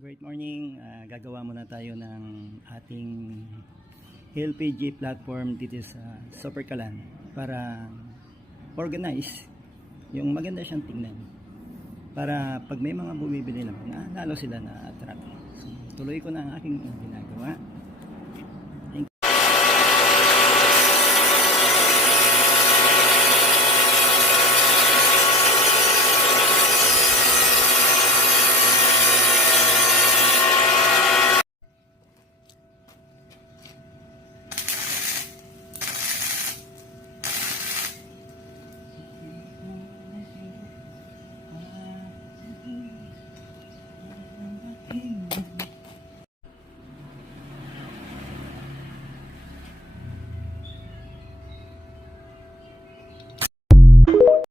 Great morning. Gagawa muna tayo ng ating LPG platform dito sa Super Kalan para organize yung maganda siyang tingnan para pag may mga bumibili naman lalo sila na attract. So, tuloy ko na ang aking ginagawa.